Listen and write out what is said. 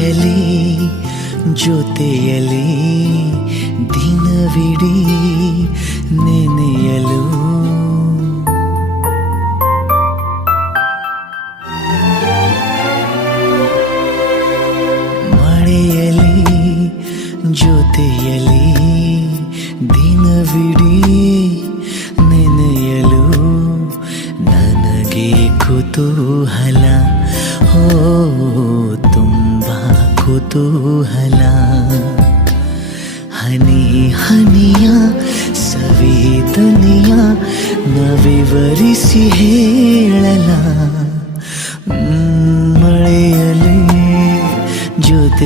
ಎಲಿ ಜೊತೆಯಲಿ ದಿನವಿಡೀ ನೆನೆಯಲು ಮಳೆಯಲಿ ಜೊತೆಯಲಿ ದಿನವಿಡೀ ನೆನೆಯಲು ನನಗೆ ಕುತೂಹಲ ಹೋ ತುಂಬ ಕುತೂಹಲ ಹನಿ ಹನಿಯ ಸವೇದನೆಯ ನವಿವರಿಸಿ ಹೇಳಲ